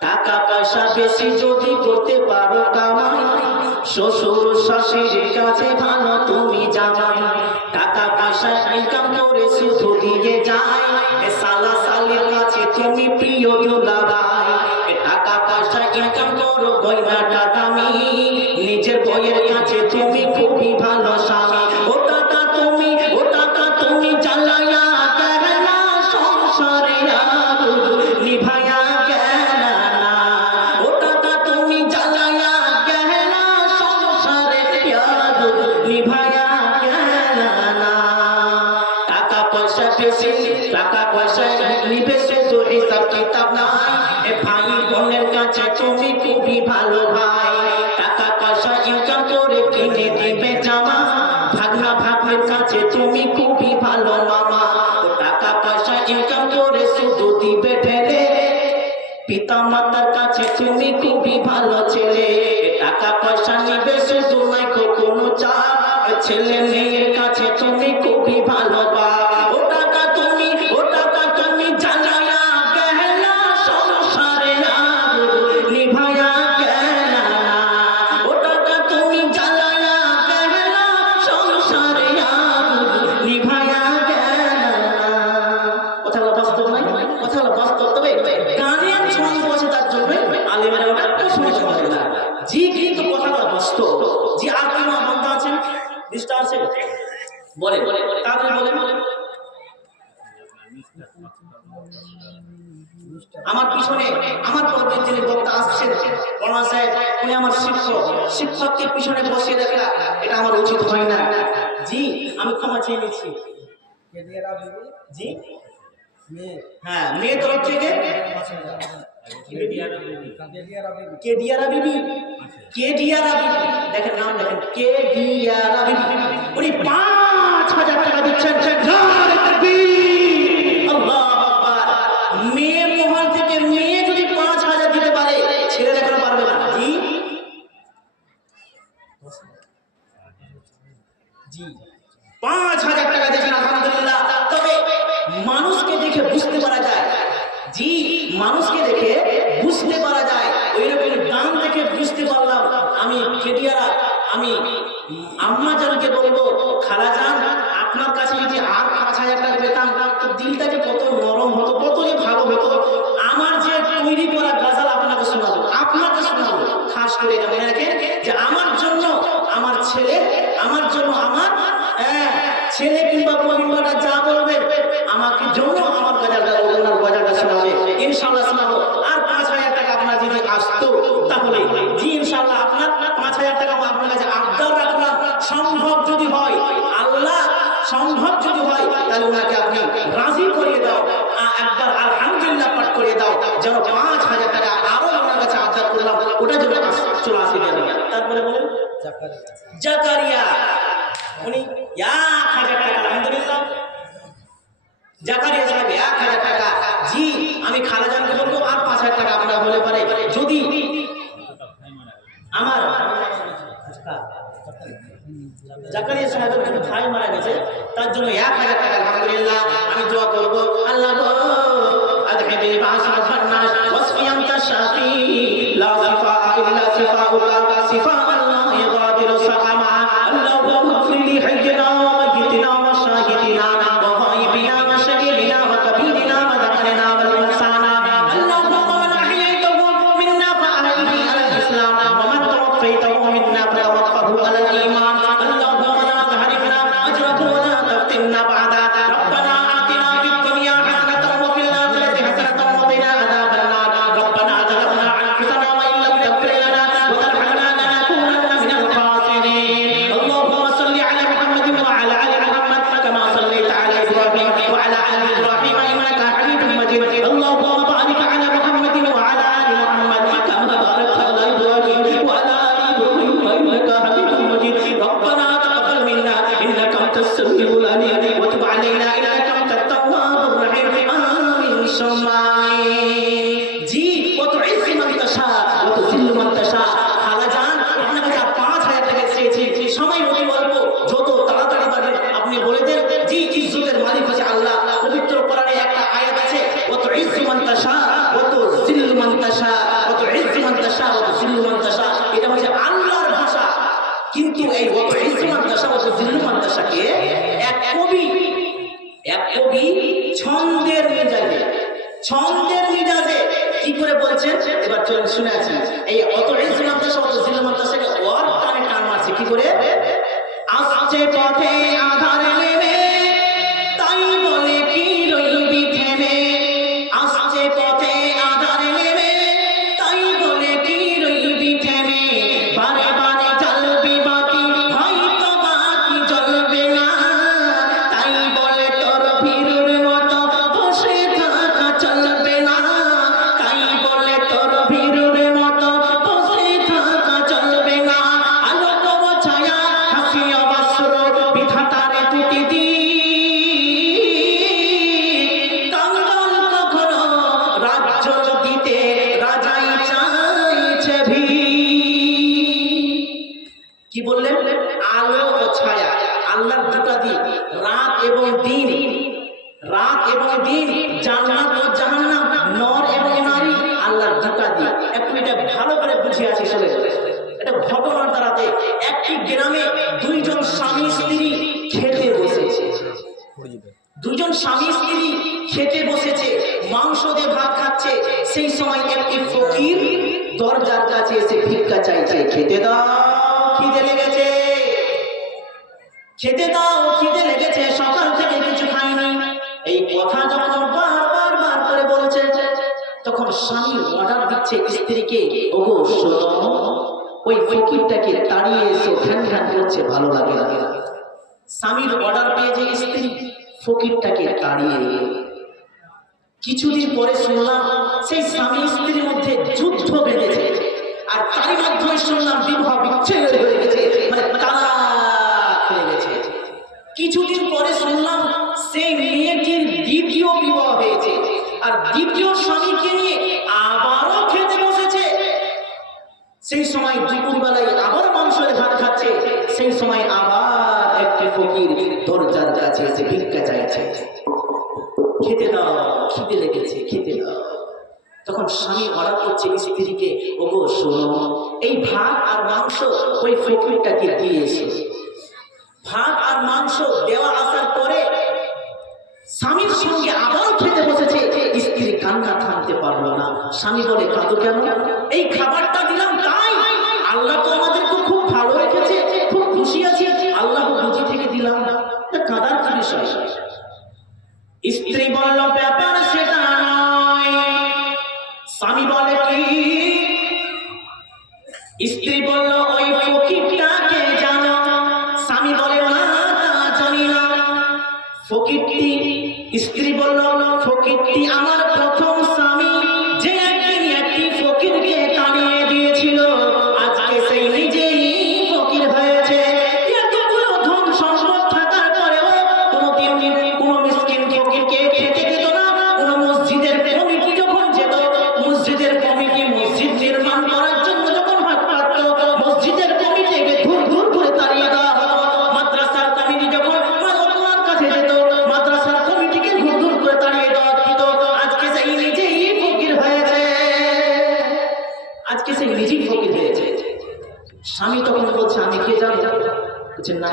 টাকা পয়সা বেশি যদি করতে পারো কামাই, শ্বশুর শাশুড়ির কাছে ভালো তুমি জামাই। টাকা পয়সা ইনকাম করে শুধু দিয়ে যায় সালা সালের কাছে তুমি প্রিয় এ টাকা পয়সা ইনকাম করো, গয়নাটা দামি, নিজের বইয়ের কাছে তুমি পয়সা বেশি টাকা পয়সা নিবে শুধু হিসাব কিতাব নাই। এ ভাই বোনের কাছে তুমি খুবই ভালো ভাই। টাকা পয়সা ইনকাম করে কিনে দিবে জামা। ভাগনা ভাগ্নের কাছে তুমি খুবই ভালো মামা। টাকা পয়সা ইনকাম করে শুধু দিবে ঢেলে। পিতা মাতার কাছে তুমি খুবই ভালো ছেলে। টাকা পয়সা নিবে শুধু নাই কোনো চাপ। ছেলে মেয়ের কাছে তুমি খুবই ভালো বাপ। বলে বলে তাড়াতাড়ি বলে আমার পিছনে আমার পর্বের যিনি বক্তা আসছেন বর্মা সাহেব উনি আমার শিক্ষক। শিক্ষককে পিছনে বসিয়ে দেখা এটা আমার উচিত হয় না। জি আমি ক্ষমা চেয়ে নিচ্ছি। জি? হ্যাঁ মেয়ে তরফ থেকে কেডিয়ারা বিবি বিবি দেখেন নাম দেখেন। কে ডিয়ারা বিবি উনি পাঁচ পাঁচ হাজার টাকা দিয়েছেন মানুষকে দেখে বুঝতে পারা যায়। জি, মানুষকে দেখে বুঝতে পারা যায়। ওই রকম দাম দেখে বুঝতে পারলাম, আমি কেডিয়ারা আমি আম্মা জানকে বলব খালা যান আপনার কাছে যদি আর পাঁচ হাজার টাকা পেতাম তো দিলটা যে কত নরম হতো কত যে ভালো হতো আমার যে তৈরি করা গাজাল আপনাকে শোনাবো আপনাকে শোনাবো খাস করে এটা মনে রাখেন যে আমার জন্য আমার ছেলে আমার জন্য আমার হ্যাঁ, ছেলে কিংবা পরিবারটা যা বলবে আমাকে জন্য আমার গজালটা ওনার গজালটা শোনাবে ইনশাল্লাহ শোনাবো আর পাঁচ হাজার টাকা আপনার যদি আসতো তাহলে জি ইনশাল্লাহ আপনার পাঁচ হাজার টাকা আপনার কাছে আবদার রাখলাম সম্ভব যদি হয় আল্লাহ সম্ভব যদি হয় তাহলে ওনাকে আপনি রাজি করিয়ে দাও আ- একবার আলহামদুলিল্লাহ পাঠ করিয়ে দাও যেন পাঁচ হাজার টাকা আরও ওনার কাছে আবদার করলাম ওটা যেন আস- চলে আসে যেন বলেন? জাকারিয়া। উনি এক হাজার টাকা, আলহামদুলিল্লাহ। জাকারিয়া সাহেব এক হাজার টাকা, জি, আমি খালাজানকে বলব আর পাঁচ হাজার টাকা আপনার হলে পারে। যদি আমার জাকারিয়া সাহেবের কিন্তু ভাই মারা গেছে, তার জন্য এক হাজার টাকা, আলহামদুলিল্লাহ, আমি দোয়া করব, আল্লাহ আদহাবি বাসাল ফান্নাস ওয়াসফি আনতা শাফি, লা শিফা ইল্লা ছন্দের মিজাজে কি করে বলছেন? এবার চলুন শুনে আছেন এই অত ইসলাম অত সেটা ওয়ার টানে টান মারছে। কি করে? আসছে পথে দিন, রাত এবং দিন। রাত এবং দিন, জান্নাত নর এবং নারী, আল্লাহর দুটা দিক একটু এটা ভালো করে বুঝিয়ে আছি এটা ঘটনার দ্বারাতে একটি গ্রামে স্বামী স্ত্রী খেতে বসেছে। দুজন স্বামী স্ত্রী খেতে বসেছে মাংস দিয়ে ভাত খাচ্ছে। সেই সময় একটি ফকির দরজার কাছে এসে ভিক্ষা চাইছে খেতে দাও খিদে লেগেছে। খেতে দাও খিদে লেগেছে সকাল থেকে কিছু খাইনি। এই কথা যখন বারবার বার করে বলছে তখন স্বামী অর্ডার দিচ্ছে স্ত্রীকে ওগো শোনো ওই ফকিরটাকে তাড়িয়ে এসো ঘ্যান ঘ্যান করছে, ভালো লাগে স্বামীর অর্ডার পেয়েছে স্ত্রী ফকিরটাকে তাড়িয়ে কিছুদিন পরে শুনলাম, সেই স্বামী স্ত্রীর মধ্যে যুদ্ধ বেঁধেছে। আর তারই মাধ্যমে শুনলাম, বিবাহ বিচ্ছেদ হয়ে গেছে মানে হয়ে গেছে। কিছুদিন পরে শুনলাম, সেই মেয়েটির দ্বিতীয় বিবাহ হয়েছে। আর দ্বিতীয় স্বামীকে নিয়ে আবারও সেই সময় দুপুর বেলায় আবার মাংসের ভাত খাচ্ছে, সেই সময় আবার একটি ফকির দরজার কাছে এসে ভিক্ষা চাইছে। খেতে দাও, খিদে লেগেছে, খেতে দাও। তখন স্বামী অর্ডার করছে স্ত্রীকে, ওগো, শোনো, এই ভাত আর মাংস ওই ফকিরটাকে দিয়ে এসো। ভাত আর মাংস দেওয়া আসার পরে স্বামীর সঙ্গে আবার খেতে বসেছে স্ত্রী কান্না থামতে পারল না। স্বামী বলে, কাঁদো কেন? এই খাবারটা দিলাম তাই। আল্লাহ তো আমাদেরকে খুব ভালো রেখেছে, খুব খুশি আছি। আল্লাহ বুঝি থেকে দিলাম। এটা কাঁদার কি বিষয়? স্ত্রী বলল, ব্যাপার সেটা স্বামী বলে, কি? স্ত্রী বলল, ওই ফকিরটাকে জানো। স্বামী বলে না তা জানি না। ফকিরটি স্ত্রী বলল ফকিরটি আমার প্রথম স্বামী। আজকে সে নিজেই ভোগে দিয়েছে। স্বামী তখন বলছে, আমি খেয়ে যাব? বলছে, না।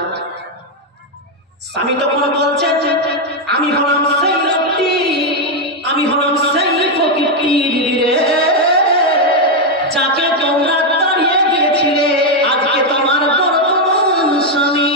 স্বামী তখন বলছে, আমি হলাম সেই লোকটি, আমি হলাম সেই ফকিরটি রে, যাকে তোমরা দাঁড়িয়ে দিয়েছিলে। আজকে তোমার বর্তমান স্বামী